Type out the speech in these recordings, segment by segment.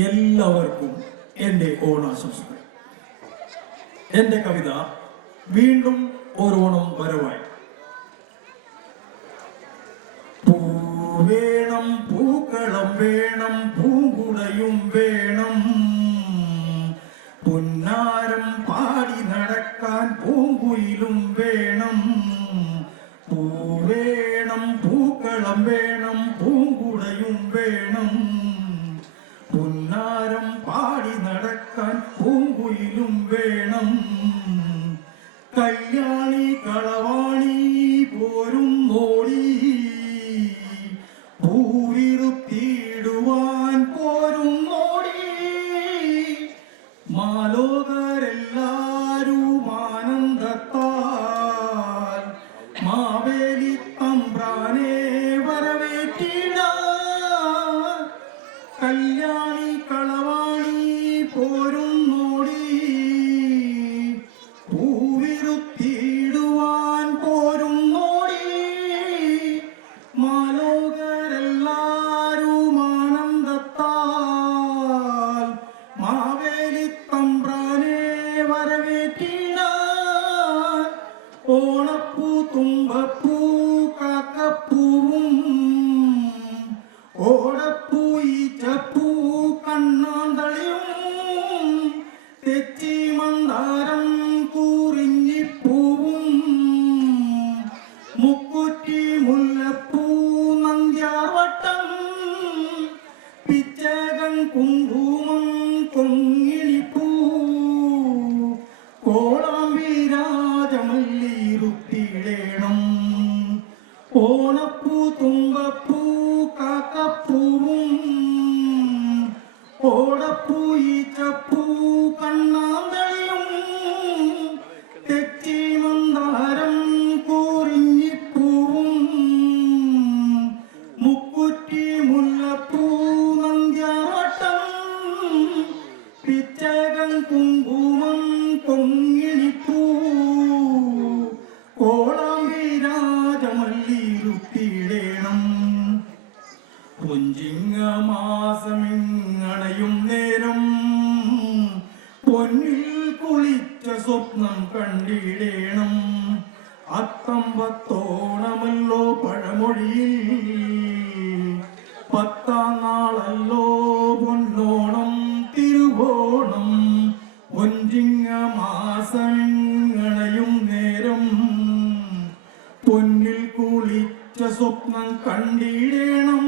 എല്ലാവർക്കും എൻ്റെ ഓണാശംസകൾ. എൻ്റെ കവിത വീണ്ടും ഒരോണം വരവായി. വേണം പൂക്കളം വേണം പൂങ്കുടയും വേണം പുന്നാരം പാടി നടക്കാൻ പൂങ്കുയിലും വേണം. പൂവേണം പൂക്കളം വേണം പൂങ്കുടയും വേണം പുന്നാരം പാടി നടക്കാൻ പൂങ്കുയിലും വേണം. കല്യാണി കളവാണി പോരും നോടി പൂവിരുത്തിയിടുവാൻ പോരും നോടി. മാലോകരെല്ലാരും ആനന്ദത്താൽ മാവേലി തമ്പ്രാനെ വരവേറ്റിടാൻ. കല്യാണി കളവാണി പോരും നോടി പൂവിരുത്തിയിടുവാൻ പോരും നോടി. മാലോകരെല്ലാരും ആനന്ദത്താൽ മാവേലി തമ്പ്രാനെ വരവേറ്റിടാൻ. ഓണപ്പൂ തുമ്പപ്പൂ കാക്കപ്പൂവും ഓടപ്പൂ ഈച്ചപ്പൂ കണ്ണാന്തളിയും തെച്ചി മന്ദാരം കൂറിഞ്ഞിപ്പൂവും മുക്കുറ്റി മുല്ലപ്പൂ നന്ദ്യാർവട്ടം പിച്ചകൻ കുങ്കുമം കൊങ്ങിണിപ്പൂ കോളാമ്പി രാജമല്ലിരുത്തിടേണം. ഓണപ്പൂ തുമ്പപ്പൂ കാക്കപ്പൂവും ഓടപ്പൂ ഈച്ചപ്പൂ കണ്ണാന്തളിയും തെച്ചി മന്ദാരം കൂറിഞ്ഞിപ്പൂവും മുക്കുറ്റി മുല്ലപ്പൂ നന്ദ്യാവട്ടം പിച്ചകൻ കുങ്കുമം കൊങ്ങിണിപ്പൂ കോളാമ്പി രാജമല്ലിരുത്തിടേണം. പൊഞ്ചിങ്ങ മാസമിങ്ങണയും നേരം പൊന്നിൽ കുളിച്ച സ്വപ്നം കണ്ടിടേണം. അത്തമ്പത്തോണമല്ലോ പഴമൊഴിയിൽ പത്താം നാളല്ലോ പൊന്നോണം തിരുവോണം. പൊഞ്ചിങ്ങ മാസമിങ്ങണയും നേരം പൊന്നിൽ കുളിച്ച സ്വപ്നം കണ്ടിടേണം.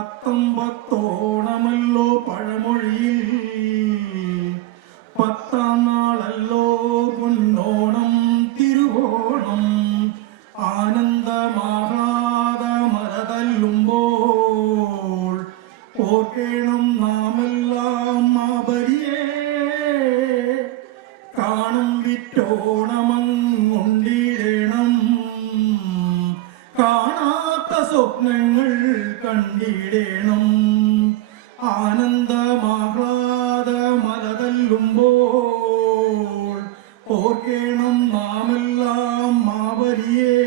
അത്തമ്പത്തോണമല്ലോ പഴമൊഴിയിൽ പത്താം നാളല്ലോ പൊന്നോണം തിരുവോണം. ആനന്ദമാഹ്ലാദമലതല്ലുമ്പോൾ ഓർക്കേണം നാമെല്ലാം മാബലിയെ. കാണും വിറ്റോണമങ്ങുണ്ടിടേണം കാണാത്ത സ്വപ്നങ്ങൾ കണ്ടിടേണം. ആനന്ദമാഹ്ലാദമലതല്ലുമ്പോൾ ഓർക്കേണം നാമെല്ലാം മാവലിയെ.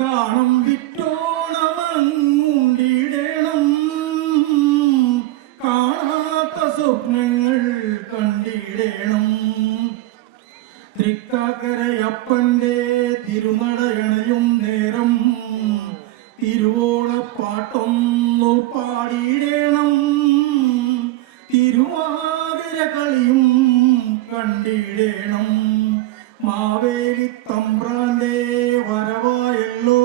കാണും വിറ്റോണമങ്ങുണ്ടിടേണം കാണാത്ത സ്വപ്നങ്ങൾ കണ്ടിടേണം. തൃക്കാക്കരയപ്പന്റെ തിരുനടയണയും നേരം തിരുവോണപ്പാട്ടൊന്നു പാടിയിടേണം. തിരുവാതിര കളിയും കണ്ടിടേണം. മാവേലി തമ്പ്രാന്റെ വരവായല്ലോ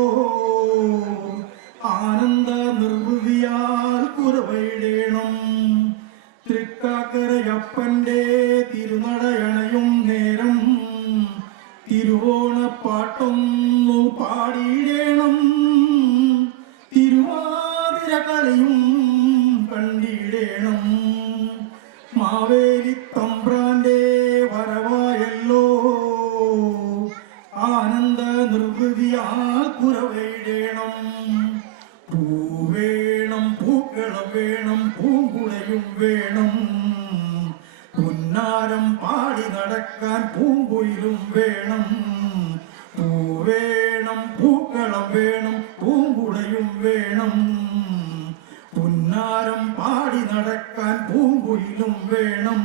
ആനന്ദ നിർവൃതിയാൽ കുരവയിടേണം. തൃക്കാക്കരയപ്പന്റെ തിരുനടയണയും നേരം തിരുവോണപ്പാട്ടൊന്നു പാടിയിടേണം. തിരുവാതിര കളിയും കണ്ടിടേണം. മാവേലി തമ്പ്രാന്റെ വരവായല്ലോ ആനന്ദ നിർവൃതിയാൽ കുരവയിടേണം. പൂവേണം പൂക്കളം വേണം പൂങ്കുടയും വേണം പുന്നാരം പാടി നടക്കാൻ പൂങ്കുയിലും വേണം. പൂവേണം പൂക്കളം വേണം പൂങ്കുടയും വേണം പുന്നാരം വേണം,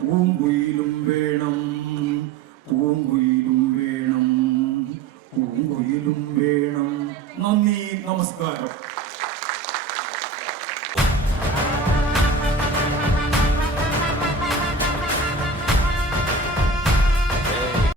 പൂങ്കുയിലും വേണം, പൂങ്കുയിലും വേണം, പൂങ്കുയിലും വേണം. നന്ദി, നമസ്കാരം.